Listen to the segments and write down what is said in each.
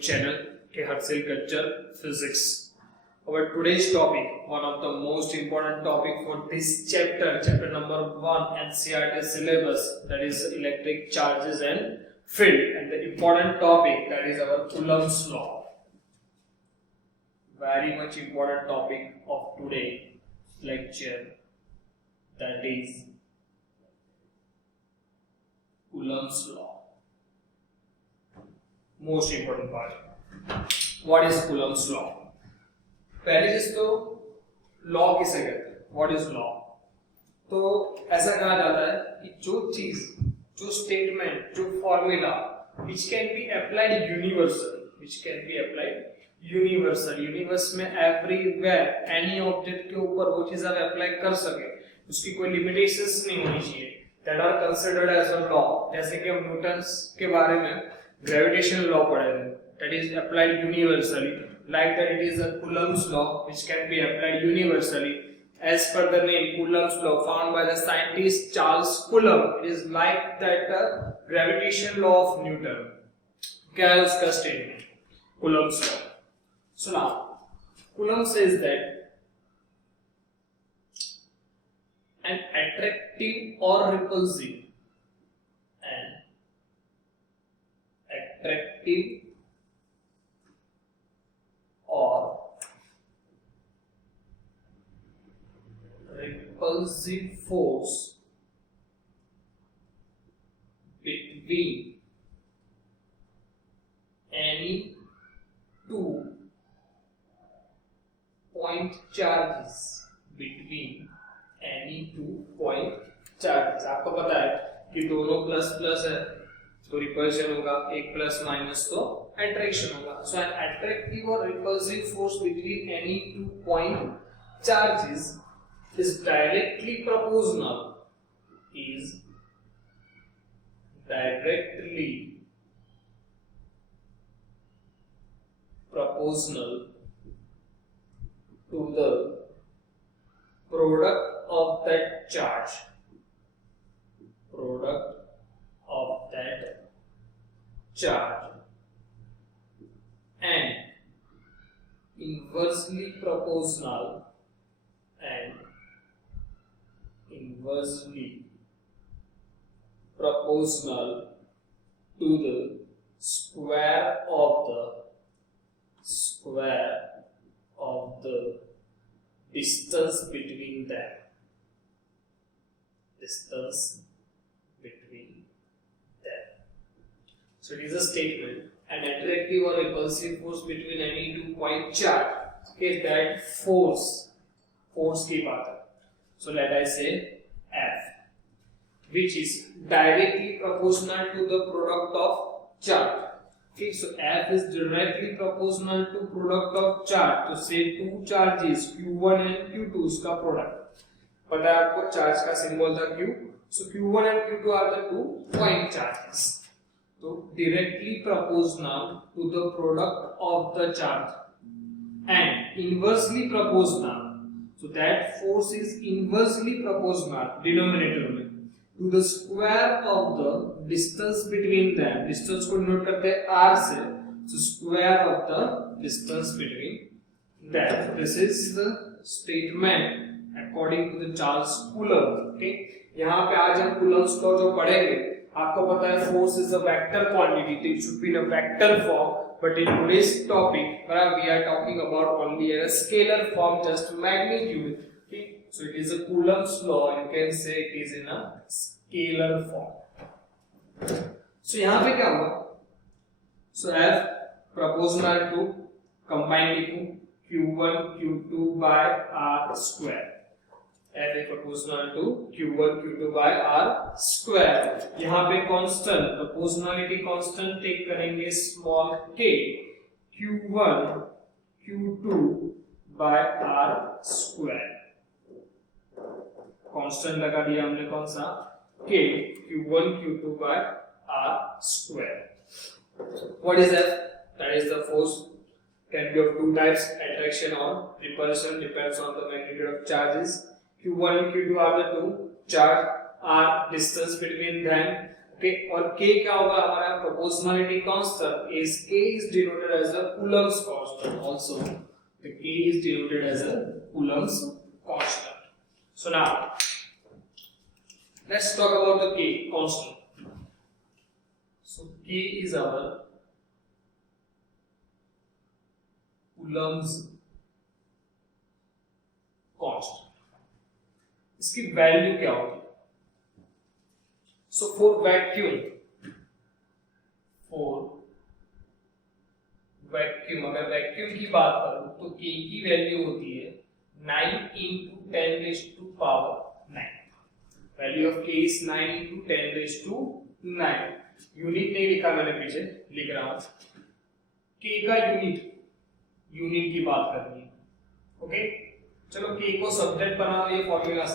channel Hartzell Culture Physics. Our today's topic, one of the most important topic for this chapter number 1 NCERT syllabus, that is electric charges and field, and the important topic that is our Coulomb's law. Very much important topic of today lecture, that is Coulomb's law. Most important part. What is Coulomb's law? पहली चीज तो लॉ किसे कहते हैं? What is law? तो ऐसा कहा जाता है कि जो चीज, जो स्टेटमेंट, जो formula which can be applied universal, universe में एवरीवेयर एनी ऑब्जेक्ट के ऊपर वो चीज आप अप्लाई कर सके, उसकी कोई लिमिटेशंस नहीं होनी चाहिए, that are considered as a law. जैसे कि हम न्यूटन्स के बारे में ग्रेविटेशनल लॉ पढ़े थे, that is applied universally. Like that, it is a Coulomb's law which can be applied universally. As per the name, Coulomb's law, found by the scientist Charles Coulomb. It is like that gravitational law of Newton. क्या है उसका statement? Coulomb's law. So now, Coulomb says that an attractive or repulsive, repulsive force between any two point charges, आपको पता है कि दोनों plus plus है तो रिपल्शन होगा, एक प्लस माइनस तो अट्रैक्शन होगा. सो एन अट्रैक्टिव और repulsive force between any two point charges is directly proportional to the product of that charge and inversely proportional to the square of the distance between them. So it is a statement, an attractive or repulsive force between any two point charge. Okay, that force की बात है. So let I say F, which is directly proportional to the product of charge. Okay, so F is directly proportional to product of charge. तो say two charges Q1 and Q2 उसका product. पता है आपको charge का symbol था Q. So Q1 and Q2 are the 2 point charges. तो directly proportional to the product of the charge and inversely proportional. So that force is inversely proportional, denominator में, to the square of the distance between them. Distance को denote करते हैं r से, so square of the distance between them. This is the statement according to the Charles Coulomb. Okay, यहाँ पे आज हम Coulomb's law जो पढ़ेंगे, आपको पता है force is a vector quantity, so it should be in a vector form. But in today's topic, we are talking about only a scalar form, just magnitude. Okay? So it is a Coulomb's law. You can say it is in a scalar form. So यहाँ पे क्या हुआ? So F proportional to combine लिखूं Q1 Q2 by R square. F is proportional to Q1 Q2 by R square. यहाँ पे constant, proportionality constant take करेंगे small k, Q1 Q2 by R square. Constant लगा दिया हमने कौन सा? K, Q1 Q2 by R square. What is F? That is the force. Can be of two types, attraction or repulsion, depends on the magnitude of charges. Q1 and Q2 are the two charge, r distance between them, okay, और k क्या होगा हमारा proportionality constant is k is denoted as a Coulomb's constant also. The k is denoted as a Coulomb's constant. So now let's talk about the k constant. So k is our Coulomb's constant. इसकी वैल्यू क्या होगी? So for vacuum अगर वैक्यूम की बात करूं तो k की वैल्यू होती है 9 into 10 raised to power 9. Value of k is 9 into 10 raised to 9. यूनिट नहीं लिखा मैंने, पीछे लिख रहा हूं k का यूनिट की बात करनी है. ओके, चलो k को सब्जेक्ट बना दो. ये फॉर्मूला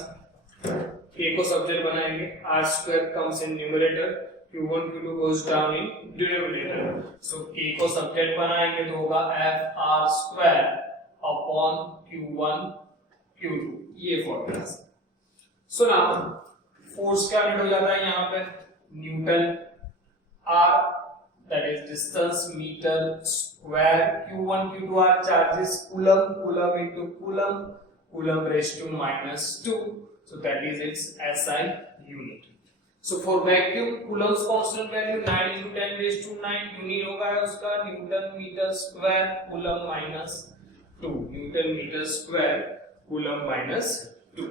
k को सब्जेक्ट बनाएंगे. r square comes in numerator, q1 q2 goes down in denominator. so k को सब्जेक्ट बनाएंगे तो होगा f r square upon q1 q2. ये फॉर्मूला. सो नाउ फोर्स क्या हो जाता है यहाँ पे? Newton. r that is distance meter square, q1 q2 are charges, coulomb into coulomb raised to -2. So that is its SI unit. So for vacuum, Coulomb's constant value 9 into 10 raised to 9. Unit होगा उसका newton metre square coulomb minus 2. Newton metre square coulomb minus 2.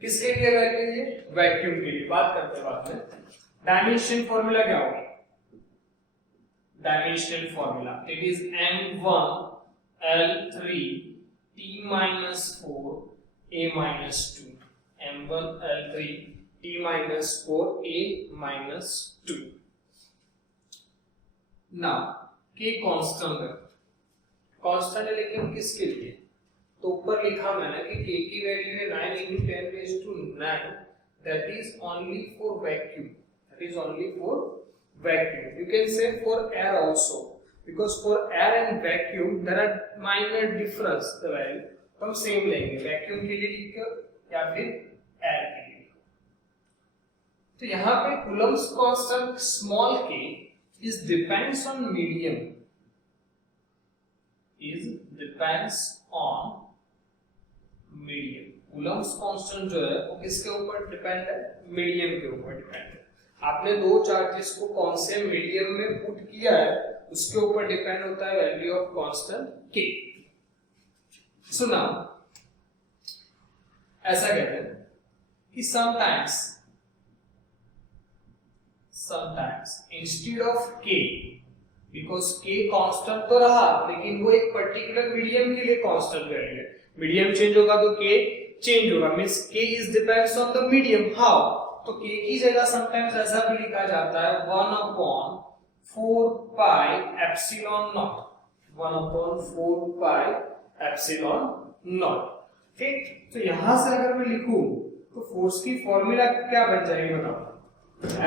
किसके लिए वैल्यू? ये वैक्यूम के लिए. बात करते हैं बाद में. डायमेंशन फॉर्मूला क्या होगा? Dimensional formula it is m1 l3 t minus 4 a minus 2. m1 l3 t minus 4 a minus 2. now k constant है लेकिन किसके लिए? तो ऊपर लिखा मैंने कि k की वैल्यू है 9 into 10 raised to 9. that is only for vacuum. You can say for air also, because for air and vacuum there are minor difference the value. तो हम सेम लेंगे. वैक्यूम के लिए लिखो या फिर एयर के लिए. तो यहाँ पे Coulomb's constant small k is depends on medium. Coulomb's constant जो है वो किसके ऊपर डिपेंड है? मीडियम के ऊपर डिपेंड है. आपने दो चार्जेस को कौन से मीडियम में पुट किया है उसके ऊपर डिपेंड होता है value of constant k. So now ऐसा कहते हैं कि sometimes instead of k, because k constant तो रहा लेकिन वो एक पर्टिकुलर मीडियम के लिए कांस्टेंट वैल्यू है. मीडियम चेंज होगा तो k चेंज होगा. Means k is depends on the medium. how? तो k की जगह समटाइम्स ऐसा भी लिखा जाता है 1/4 pi epsilon naught. 1/4 pi epsilon naught. ठीक. तो यहां से अगर मैं लिखूं तो फोर्स की फॉर्मूला क्या बन जाएगी बताओ?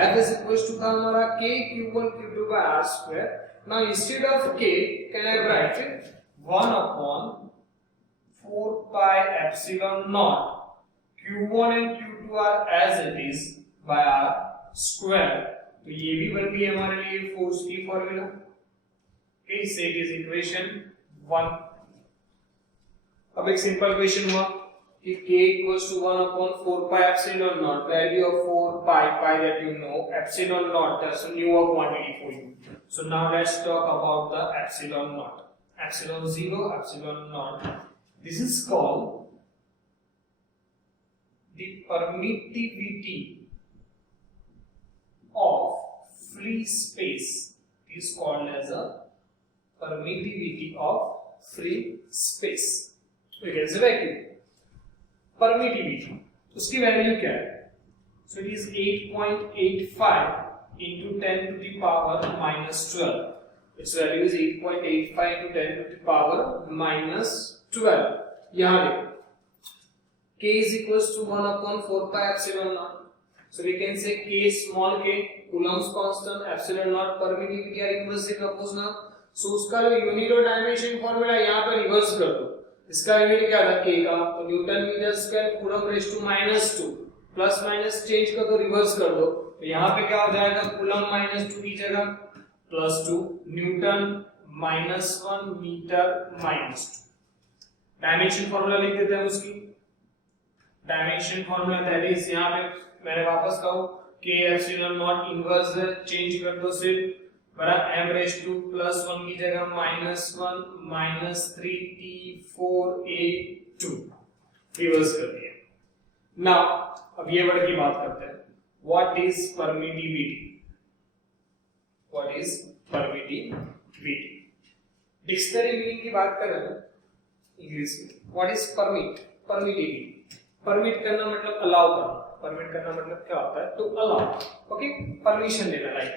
F is equals to हमारा k q1 q2 by r square. now instead of k can I write it 1/4 pi epsilon naught. q1 and q2 are as it is by r square. तो ये भी बन गई हमारे लिए फोर्स की formula. Okay, से इट इज इक्वेशन 1. अब एक सिंपल क्वेश्चन हुआ कि k equals to 1/4 pi epsilon naught. Value of 4 pi that you know. Epsilon naught, that's a newer quantity for you. So now let's talk about the epsilon naught. Epsilon 0, epsilon naught. This is called the permittivity of free space. It is called as a permittivity of free space. We can say vacuum. Permittivity. उसकी वैल्यू क्या है? So it is 8.85 into 10 to the power minus 12. Its value is 8.85 into 10 to the power minus 12. यहाँ देखो. K is equals to 1/4 pi epsilon naught. So we can say k small k, Coulomb's constant, epsilon naught, permittivity are inversely proportional. So उसका जो यूनिट और dimension formula यहाँ पे रिवर्स कर दो. इसका यूनिट क्या था k का? तो newton metre square coulomb raise to -2. Plus minus change कर दो, रिवर्स कर दो, तो यहाँ पे क्या हो जाएगा, कूलम -2 की जगह +2, न्यूटन -1, मीटर -2। डायमेंशन फॉर्मूला लिख देते हैं उसकी। डायमेंशन फॉर्मूला दैट इज, यहाँ पे मैंने वापस कहूँ k एप्सिलॉन नॉट इनवर्स है, चेंज कर दो सिर्फ, बराबर m⁻² की जगह -1 -3t4a2 रिवर्स कर दिया। नाउ अब ये वर्ड की बात करते हैं, what is permittivity. What is permittivity, dictionary meaning की बात करें ना इंग्लिश में, व्हाट इज परमिटिविटी। परमिट करना मतलब अलाउ करना, परमिट करना मतलब क्या होता है, टू अलाउ, ओके, परमिशन लेना, लाइक।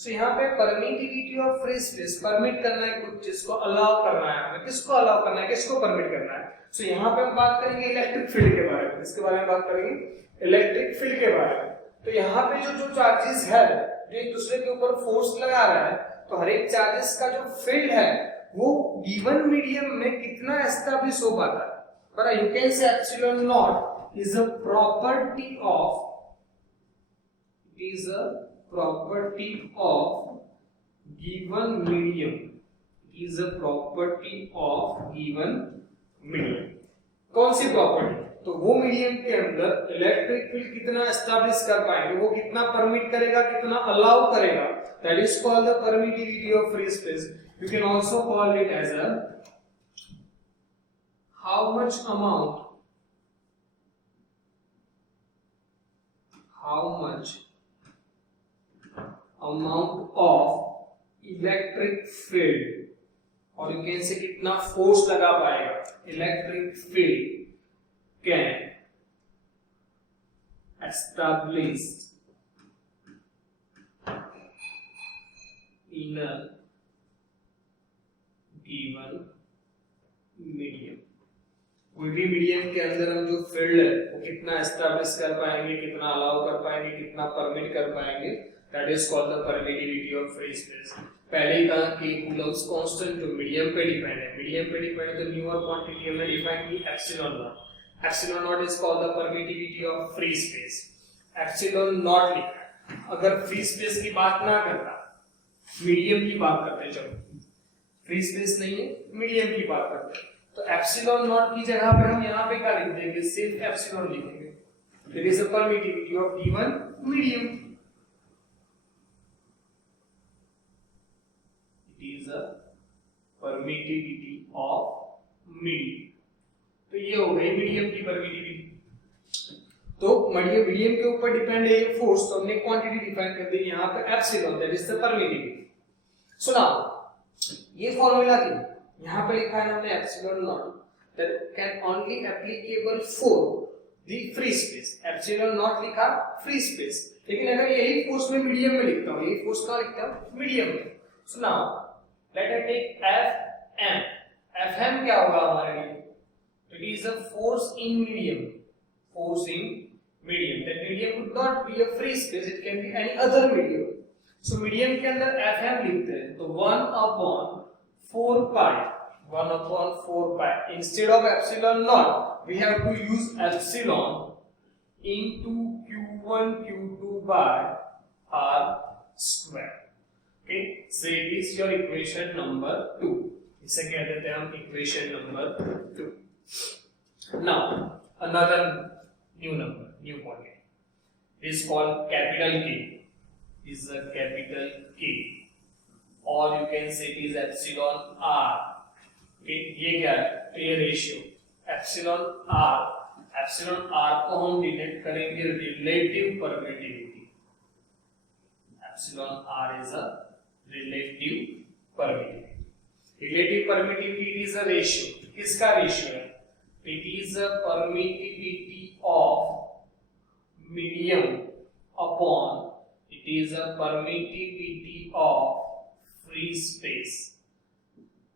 सो यहाँ पे permittivity of free space, permit करना है कुछ चीज को, अलाउ करना है हमें, किसको अलाउ करना है, किसको परमिट करना है। सो यहाँ पे हम बात करेंगे इलेक्ट्रिक फील्ड के बारे में, इसके बारे में बात करेंगे इलेक्ट्रिक फील्ड के बारे में। तो यहाँ पे जो चार्जेस है जो एक दूसरे के ऊपर फोर्स लगा रहा है, तो हर एक चार्जेस का जो फील्ड है वो गिवन मीडियम में कितना एस्टैब्लिश हो पाता है, but you can say epsilon naught is a property of, it is a property of given medium, it is a property of given medium। कौन सी प्रॉपर्टी, तो वो मीडियम के अंदर इलेक्ट्रिक फील्ड कितना एस्टैब्लिश कर पाएंगे, वो कितना परमिट करेगा, कितना अलाउ करेगा, that is called the permittivity of free space. You can also call it as a how much amount of electric field, और you can say कितना फोर्स लगा पाएगा, electric field can establish in a given medium। कोई भी मीडियम के अंदर हम जो फील्ड है वो कितना एस्टैब्लिश कर पाएंगे, कितना अलाउ कर पाएंगे, कितना परमिट कर पाएंगे, that is called the permittivity of free space. पहले ही कहा कि कूलम्स कांस्टेंट जो मीडियम पे डिपेंड है, मीडियम पे डिपेंड है, तो न्यूअर क्वांटिटी हमने डिफाइन की epsilon not. Epsilon not is called the permittivity of free space. Epsilon not लिखा, अगर फ्री स्पेस की बात ना करता, मीडियम की बात करते, चलो फ्री स्पेस नहीं है, मीडियम की बात करते, तो एप्सिलॉन नॉट की जगह पे हम यहाँ पे क्या लिख देंगे, सिर्फ एप्सिलॉन लिखेंगे। There is a permittivity of given medium, it is a permittivity of medium. तो ये हो गई मीडियम की परमिटिविटी। तो मीडियम के ऊपर डिपेंड है ये फोर्स, तो हमने क्वांटिटी डिफाइन कर दी यहाँ पे epsilon, that is the permittivity. सुना ये फॉर्मूला थी, यहाँ पे लिखा है हमने epsilon not that can only applicable for the free space. Epsilon not लिखा फ्री स्पेस, लेकिन अगर यही फोर्स में मीडियम में लिखता हूँ, यही फोर्स कहाँ लिखता हूँ, मीडियम में। So now let us take Fm। Fm क्या होगा हमारे लिए, it is a force in medium, force in medium, that medium would not be a free space, it can be any other medium। so medium के अंदर Fm लिखते हैं, तो 1/4 pi, 1/4 pi, instead of epsilon naught we have to use epsilon into q1 q2 by r square। okay, so it is your equation number 2, इसे कह देते हैं हम equation number 2। now another new number, new quantity is called capital K, is a capital K, or you can say it is epsilon r। okay, ये क्या है, ये ratio epsilon r, epsilon r को हम डिनोट करेंगे relative permittivity। epsilon r is a relative permittivity। relative permittivity is a ratio, किसका रेशियो है, it is a permittivity of medium upon, it is a permittivity of free space।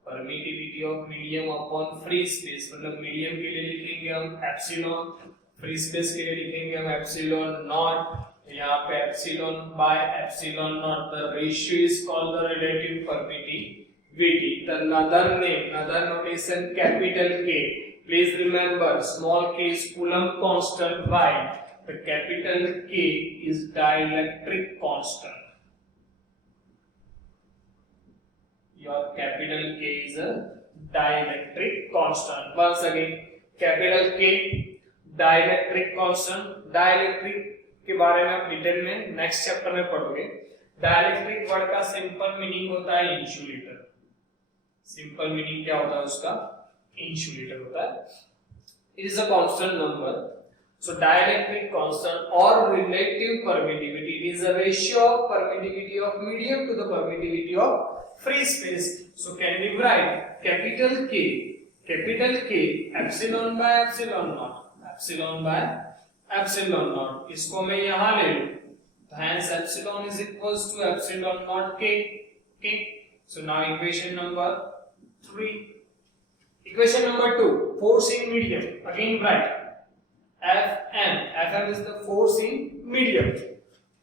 permittivity of medium upon free space मतलब मीडियम के लिए लिखेंगे हम epsilon, free space के लिए लिखेंगे हम एप्सिलॉन नॉट, यहाँ पे epsilon by epsilon not. The ratio is called the relative permittivity. The another name, another notation capital K। Please remember, small k is Coulomb constant, while the capital K is dielectric constant. Your capital K is a dielectric constant. Once again, capital K dielectric constant. Dielectric के बारे में आप डिटेल में next chapter में पढ़ोगे. Dielectric word का simple meaning होता है इंसुलेटर. सिंपल मीनिंग क्या होता है उसका? इंसुलेटर होता है. It is a constant number. So dielectric constant or relative permittivity, it is a ratio of permittivity of medium to the permittivity of free space. So can we write capital K epsilon by epsilon naught. इसको मैं यहाँ ले लूँ, तो hence epsilon is equals to epsilon naught K. So now equation number 3. Equation number 2, force in medium. Again write Fm is the force in medium.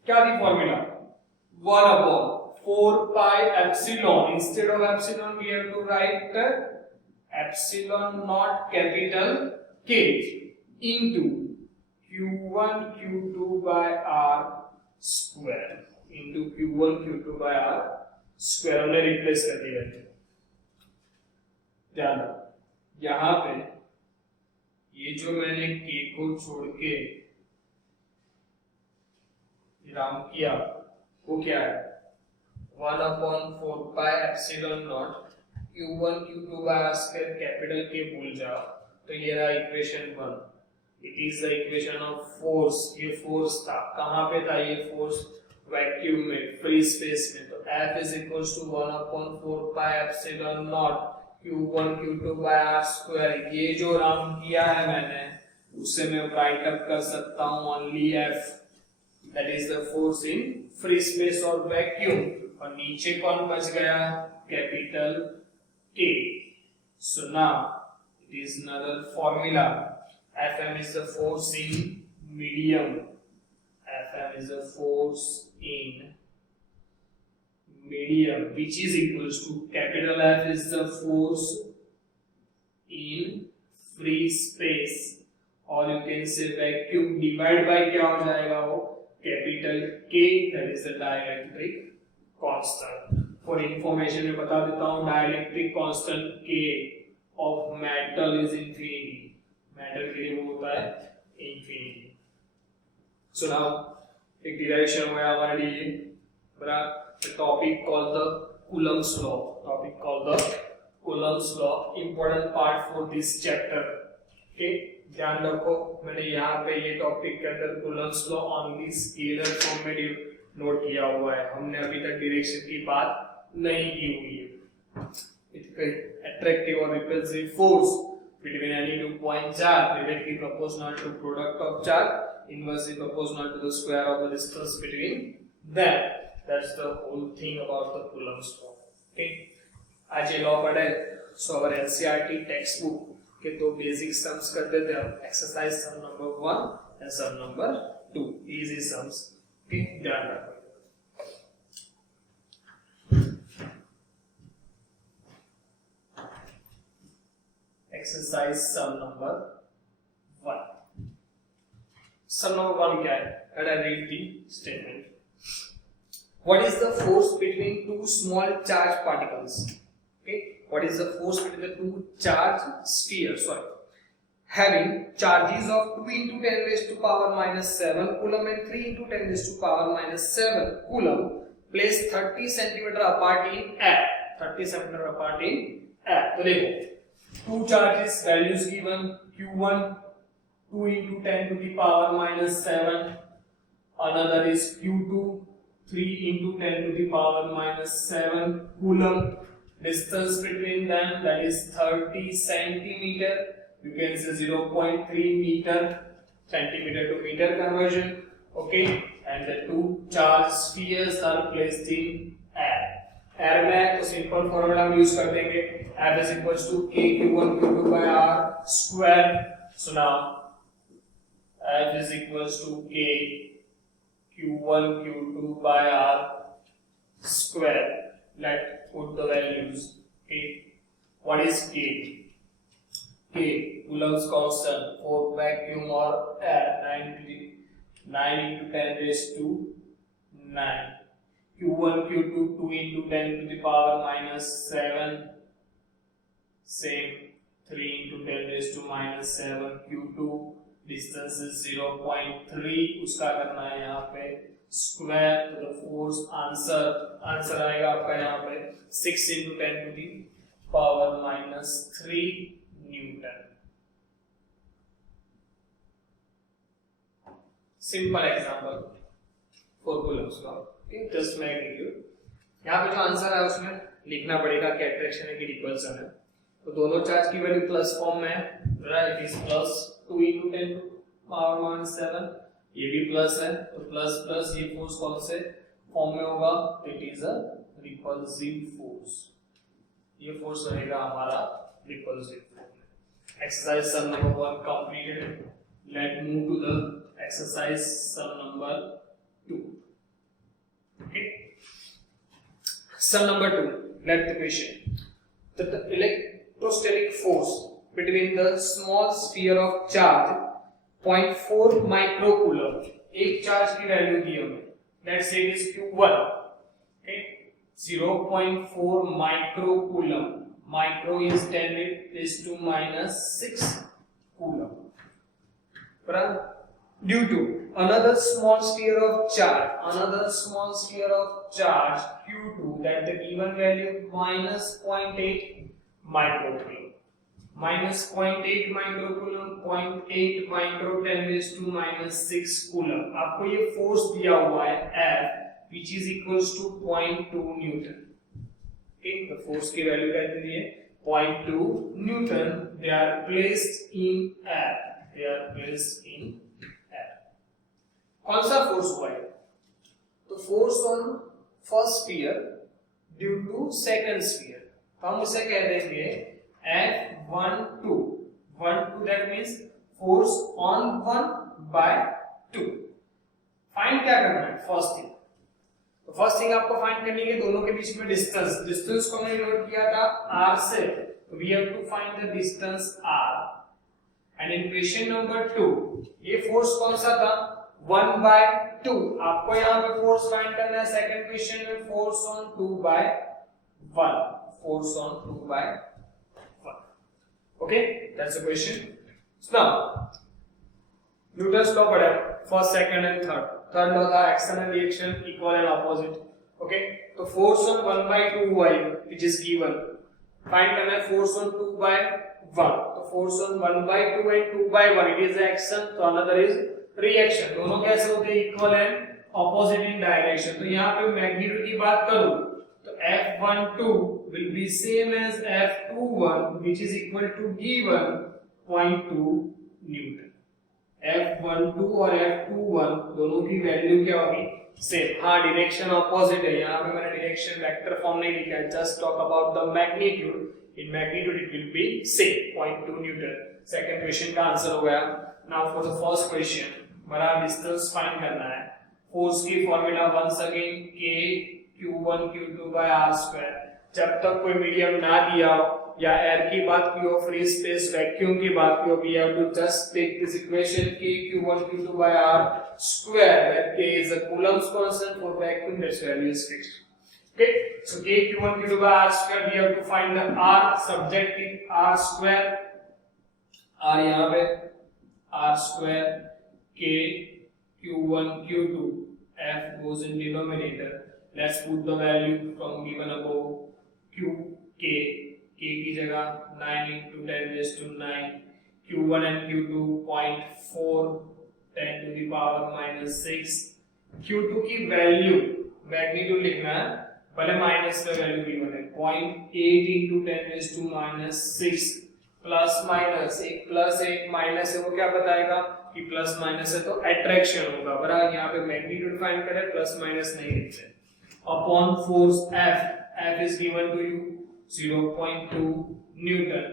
क्या थी फॉर्मूला? 1 upon 4 pi epsilon. Instead of epsilon we have to write epsilon naught capital K into Q1 Q2 by R square into Q1 Q2 by R square. हमने रिप्लेस कर दिया है. ध्यान रखो, यहाँ पे ये जो मैंने K को छोड़ के राउंड किया वो क्या है? 1 upon 4 pi epsilon naught Q1 Q2 by R square capital K भूल जाओ. तो ये रहा इक्वेशन 1. It is the equation of force. ये फोर्स था, कहाँ पे था ये फोर्स? वैक्यूम में, फ्री स्पेस में. तो F is equals to 1 upon 4 pi epsilon naught Q1 Q2 by R square. ये जो राउंड किया है मैंने उसे मैं राइट अप कर सकता हूँ only F, that is the force in free space और वैक्यूम. और नीचे कौन बच गया? Capital K. So now it is another formula. Fm is the force in medium. Fm is the force in medium, which is equals to capital F is the force in free space, or you can say vacuum. Divide by क्या हो जाएगा वो? Capital K, that is the dielectric constant. For information मैं बता देता हूँ, dielectric constant K of metal is infinity. Metal के लिए वो होता है infinity. So now एक डिराइवेशन हुआ हमारे लिए. बराबर. The topic called the Coulomb's law. Important part for this chapter. Okay, ध्यान रखो, मैंने यहाँ पे ये टॉपिक के अंदर Coulomb's law only scalar form में नोट किया हुआ है. हमने अभी तक डायरेक्शन की बात नहीं की हुई है. Attractive or repulsive force between any two point charge directly proportional to product of charge, inversely proportional to the square of the distance between them. That's the whole thing about the Coulomb's law. Okay, आज ये law पढ़े. So our NCERT text book के दो basic sums कर देते हैं. Exercise sum number 1 and sum number 2. Easy sums. Okay, ध्यान रखो. Exercise sum number 1. Sum number 1 क्या है? Let I read the statement. What is the force between two small charged particles? Okay, what is the force between the two charged spheres? Having charges of 2 into 10 raised to power minus 7 coulomb and 3 into 10 raised to power minus 7 coulomb, placed 30 centimeter apart in air. 30 centimeter apart in air. तो देखो, two charges values given. Q1 2 into 10 to the power minus 7. Another is Q2 3 into 10 to the power minus 7 coulomb. Distance between them, that is 30 centimeter. You can say 0.3 meter, centimeter to meter conversion. Okay, and the two charge spheres are placed in air. Air में तो simple formula हम use कर देंगे. F is equals to K Q1 Q2 by R square. So now F is equals to K Q1 Q2 by R square. Let's put the values. Okay, what is K? K, Coulomb's constant for vacuum or air, 9 into 10 raised to 9. Q1, Q2, 2 into 10 to the power minus 7. Same, 3 into 10 raised to minus 7. Q2 distance is 0.3, उसका करना है यहाँ पे स्क्वायर, तो the force answer आएगा आपका यहाँ पे 6 into 10 to the power minus 3 Newton. Simple example for Coulomb's law. Just magnitude. यहाँ पे जो आंसर है उसमें लिखना पड़ेगा कि अट्रैक्शन है कि रिपल्सन है. तो दोनों चार्ज की वैल्यू प्लस फॉर्म में है, राइट. इज प्लस 2 into 10 to power minus 7. ये भी प्लस है, तो प्लस प्लस ये फोर्स कौन से फॉर्म में होगा? It is a repulsive force. ये फोर्स रहेगा हमारा repulsive force. Exercise sum number 1 completed. Let move to the exercise sum number 2. Okay. Sum number 2. Let the question. The electrostatic force between the small sphere of charge 0.4 microcoulomb. एक चार्ज की वैल्यू दी हमें. Let's say it is Q1. Okay. 0.4 microcoulomb. Micro is 10 raised to minus 6 coulomb. Right? Due to another small sphere of charge Q2, that the given value minus 0.8 microcoulomb. Minus 0.8 microcoulomb, 0.8 micro 10 raised to minus 6 coulomb. आपको ये फोर्स दिया हुआ है F, which is equals to 0.2 Newton. Okay, the force की वैल्यू क्या दी है? 0.2 Newton. They are placed in air. कौन सा फोर्स हुआ है? तो force on first sphere due to second sphere. तो हम उसे कह देंगे F12. 12 that means force on 1 by 2. Find क्या करना है? First thing. तो फर्स्ट थिंग आपको फाइंड करनी है दोनों के बीच में डिस्टेंस को हमने नोट किया था r से. तो we have to find the distance r. And in question number 2 ये फोर्स कौन सा था? 1 by 2. आपको यहाँ पे फोर्स फाइंड करना है. सेकंड क्वेश्चन में force on 2 by 1. Force on 2 by 1. Okay, that's the question. Now Newton's law पढ़ा first, second and third. Third law था action and reaction equal and opposite. Okay, तो force on 1 by 2 हुआ है which is given. Find करना है force on 2 by 1. तो force on 1 by 2 and 2 by 1 it is action, तो another is reaction. दोनों कैसे होते हैं? Equal and opposite in direction. तो यहाँ पे मैग्नीट्यूड की बात करूं तो F12 will be same as F21 which is equal to given 0.2 Newton. F12 और F21 दोनों की वैल्यू क्या होगी? सेम. हाँ, डायरेक्शन ऑपोजिट है. यहाँ पे मैंने डायरेक्शन वेक्टर फॉर्म नहीं लिखा है. Just talk about the magnitude. In magnitude it will be same 0.2 newton. Second question का आंसर हो गया. Now for the first question बड़ा डिस्टेंस फाइंड करना है. फोर्स की formula once again K Q1 Q2 by r square. जब तक कोई मीडियम ना दिया हो या एयर की बात की हो, फ्री स्पेस वैक्यूम की बात की हो, we have to just take this equation K Q1 Q2 by r square where K is a Coulomb's constant. For vacuum its value is fixed. Okay, so K Q1 Q2 by r square we have to find the r subjective r square. r यहाँ पे r square K Q1 Q2 F goes in denominator. Let's put the value from given above. Q K की जगह 9 into 10 raised to 9. Q1 and Q2 0.4 10 to the power minus 6. Q2 की value magnitude लिखना है, पहले माइनस का value given है 0.8 into 10 raised to minus 6. Plus minus, एक प्लस एक माइनस है, वो क्या बताएगा कि प्लस माइनस है तो अट्रैक्शन होगा. बराबर यहाँ पे मैग्नीट्यूड फाइंड करें, प्लस माइनस नहीं लिखते. Upon force F is given to you 0.2 newton.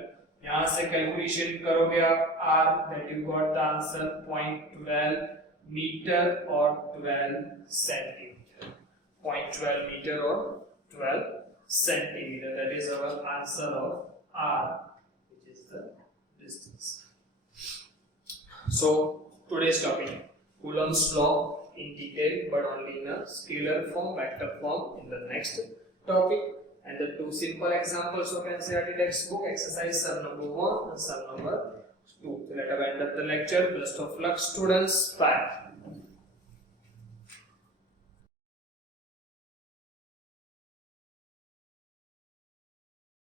यहाँ से कैलकुलेशन करोगे आप R that you got the answer 0.12 metre और 12 सेंटीमीटर. 0.12 मीटर और 12 centimetre. That is our answer of R, which is the distance. So today's topic, Coulomb's law in detail, but only in a scalar form, vector form in the next topic. And the two simple examples of NCERT textbook, exercise sum number 1 and sum number 2. So let us end up the lecture. Best of luck, students. Bye.